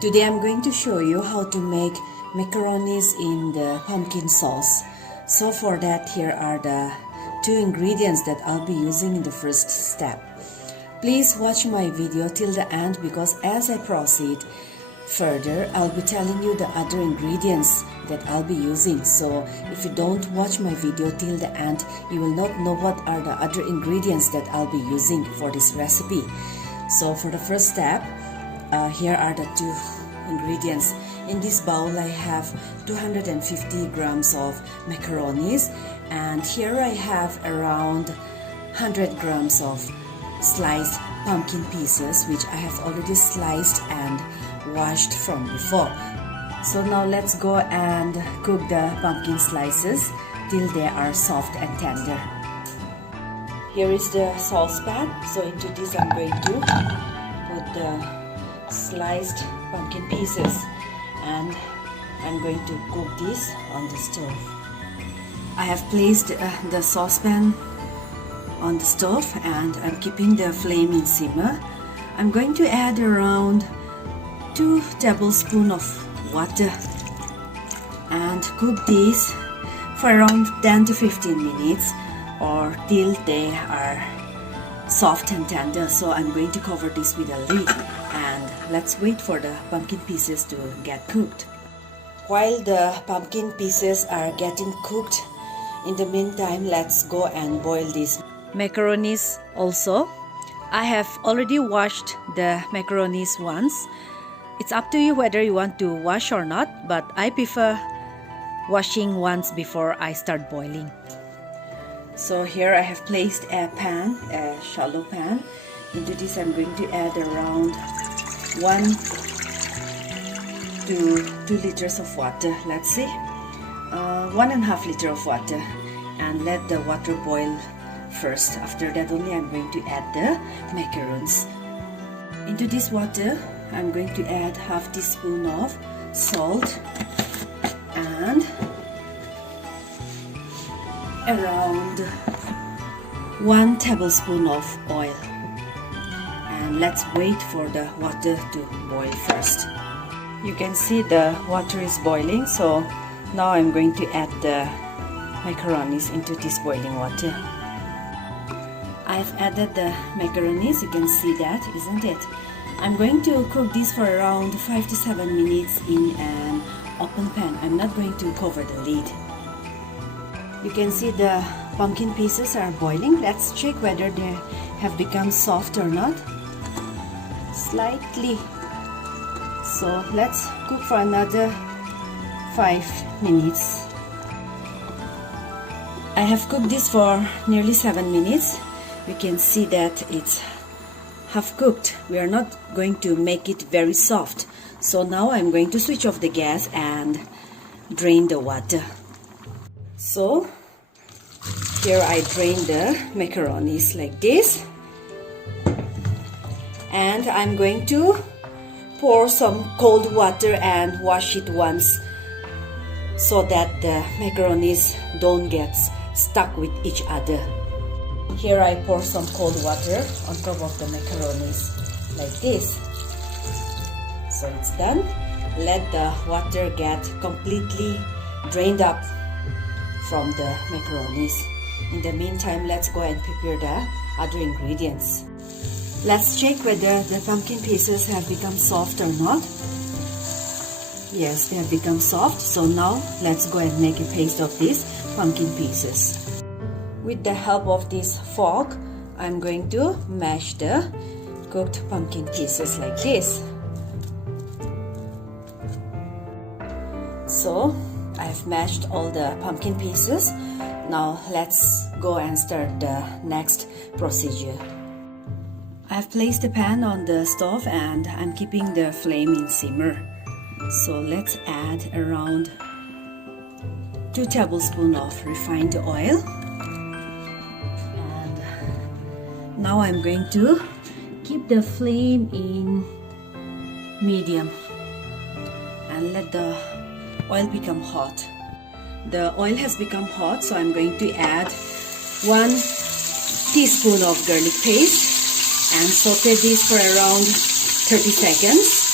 Today I'm going to show you how to make macaronis in the pumpkin sauce. So for that, here are the two ingredients that I'll be using in the first step. Please watch my video till the end because as I proceed further, I'll be telling you the other ingredients that I'll be using. So if you don't watch my video till the end, you will not know what are the other ingredients that I'll be using for this recipe. So for the first step, here are the two ingredients. In this bowl I have 250 grams of macaronis, and here I have around 100 grams of sliced pumpkin pieces, which I have already sliced and washed from before. So now let's go and cook the pumpkin slices till they are soft and tender. Here is the saucepan. So into this I'm going to put the sliced pumpkin pieces and I'm going to cook this on the stove. I have placed the saucepan on the stove and I'm keeping the flame in simmer. I'm going to add around 2 tablespoons of water and cook these for around 10 to 15 minutes or till they are soft and tender. So I'm going to cover this with a lid and let's wait for the pumpkin pieces to get cooked. While the pumpkin pieces are getting cooked, in the meantime, let's go and boil these macaronis also. I have already washed the macaronis once. It's up to you whether you want to wash or not, but I prefer washing once before I start boiling. So here I have placed a pan, a shallow pan. Into this I'm going to add around 1 to 2 liters of water. Let's see, 1.5 liters of water, and let the water boil first. After that only I'm going to add the macarons. Into this water I'm going to add half teaspoon of salt and around 1 tablespoon of oil, and let's wait for the water to boil first. You can see the water is boiling, so now I'm going to add the macaronis into this boiling water. I've added the macaronis, you can see that, isn't it? I'm going to cook this for around 5 to 7 minutes in an open pan. I'm not going to cover the lid. You can see the pumpkin pieces are boiling. Let's check whether they have become soft or not. Slightly. So let's cook for another 5 minutes. I have cooked this for nearly 7 minutes. You can see that it's half cooked. We are not going to make it very soft. So now I'm going to switch off the gas and drain the water. So here I drain the macaronis like this, and I'm going to pour some cold water and wash it once so that the macaronis don't get stuck with each other. Here I pour some cold water on top of the macaronis like this. So it's done. Let the water get completely drained up from the macaronis. In the meantime, let's go and prepare the other ingredients. Let's check whether the pumpkin pieces have become soft or not. Yes, they have become soft. So now let's go and make a paste of these pumpkin pieces. With the help of this fork, I'm going to mash the cooked pumpkin pieces like this. So I've mashed all the pumpkin pieces. Now let's go and start the next procedure. I've placed the pan on the stove and I'm keeping the flame in simmer. So let's add around 2 tablespoons of refined oil. And now I'm going to keep the flame in medium and let the oil become hot. The oil has become hot, so I'm going to add 1 teaspoon of garlic paste and saute this for around 30 seconds.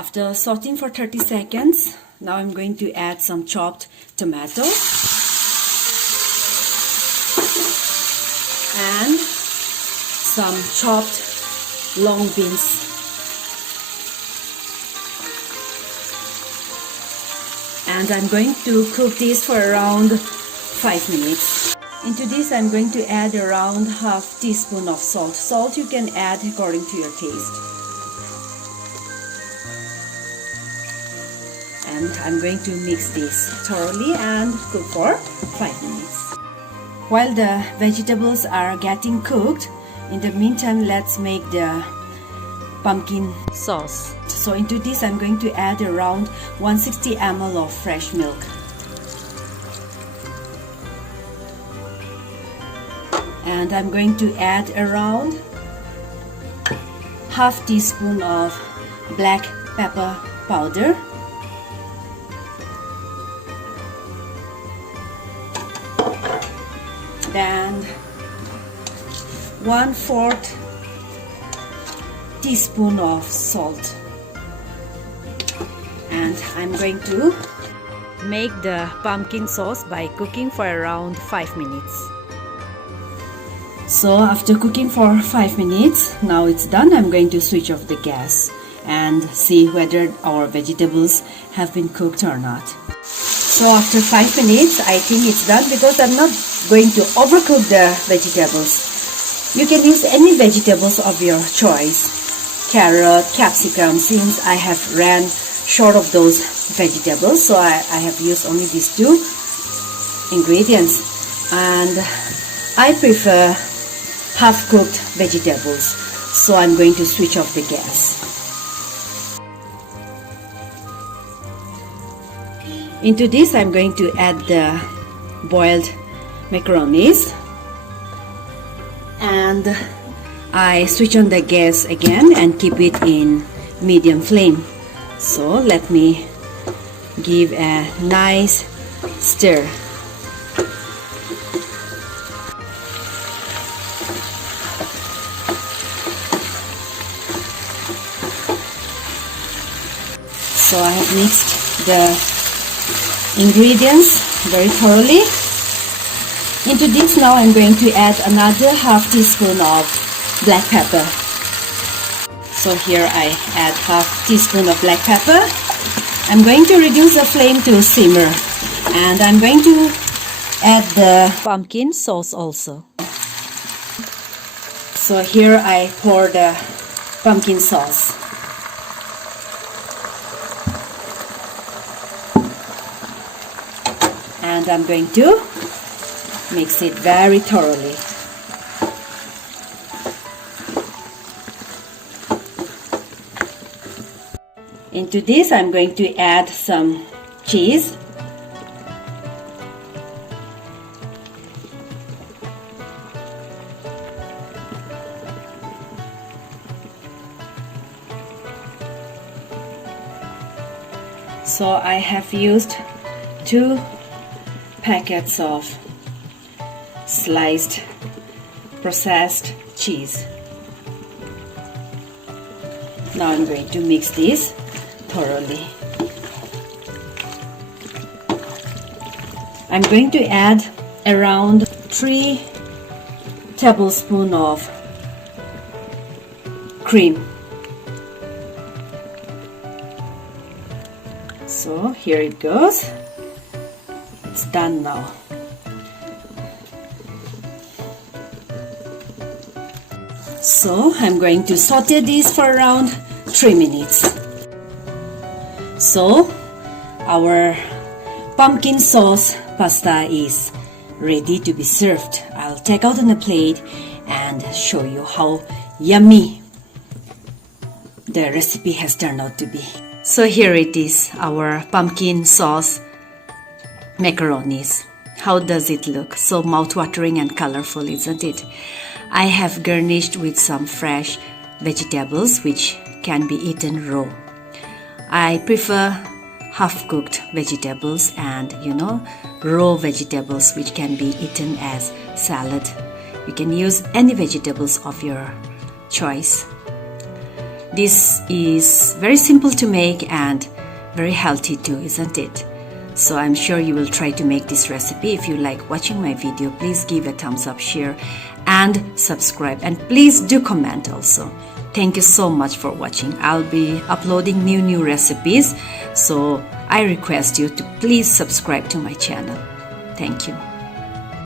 After sauteing for 30 seconds, now I'm going to add some chopped tomato and some chopped long beans. And I'm going to cook this for around 5 minutes. Into this I'm going to add around half teaspoon of salt. Salt you can add according to your taste. And I'm going to mix this thoroughly and cook for 5 minutes. While the vegetables are getting cooked, in the meantime let's make the pumpkin sauce. So into this I'm going to add around 160 ml of fresh milk. And I'm going to add around half teaspoon of black pepper powder. Then 1/4 teaspoon of salt. And I'm going to make the pumpkin sauce by cooking for around 5 minutes. So after cooking for 5 minutes, now it's done. I'm going to switch off the gas and see whether our vegetables have been cooked or not. So after 5 minutes, I think it's done because I'm not going to overcook the vegetables. You can use any vegetables of your choice. Carrot, capsicum, since I have ran short of those vegetables, so I have used only these two ingredients. And I prefer half-cooked vegetables, so I'm going to switch off the gas. Into this I'm going to add the boiled macaronis, and I switch on the gas again and keep it in medium flame. So let me give a nice stir. So I have mixed the ingredients very thoroughly. Into this now I'm going to add another half teaspoon of black pepper. So here I add half teaspoon of black pepper. I'm going to reduce the flame to simmer, and I'm going to add the pumpkin sauce also. So here I pour the pumpkin sauce. And I'm going to mix it very thoroughly. Into this I'm going to add some cheese. So I have used 2 packets of sliced processed cheese. Now I'm going to mix this thoroughly. I'm going to add around 3 tablespoons of cream. So here it goes. It's done now. So I'm going to saute this for around 3 minutes. So our pumpkin sauce pasta is ready to be served. I'll take out on a plate and show you how yummy the recipe has turned out to be. So here it is, our pumpkin sauce macaronis. How does it look? So mouth-watering and colorful, isn't it? I have garnished with some fresh vegetables which can be eaten raw. I prefer half-cooked vegetables and raw vegetables which can be eaten as salad. You can use any vegetables of your choice. This is very simple to make and very healthy too, isn't it? So I'm sure you will try to make this recipe. If you like watching my video, please give a thumbs up, share and subscribe, and please do comment also. Thank you so much for watching. I'll be uploading new recipes, so I request you to please subscribe to my channel. Thank you.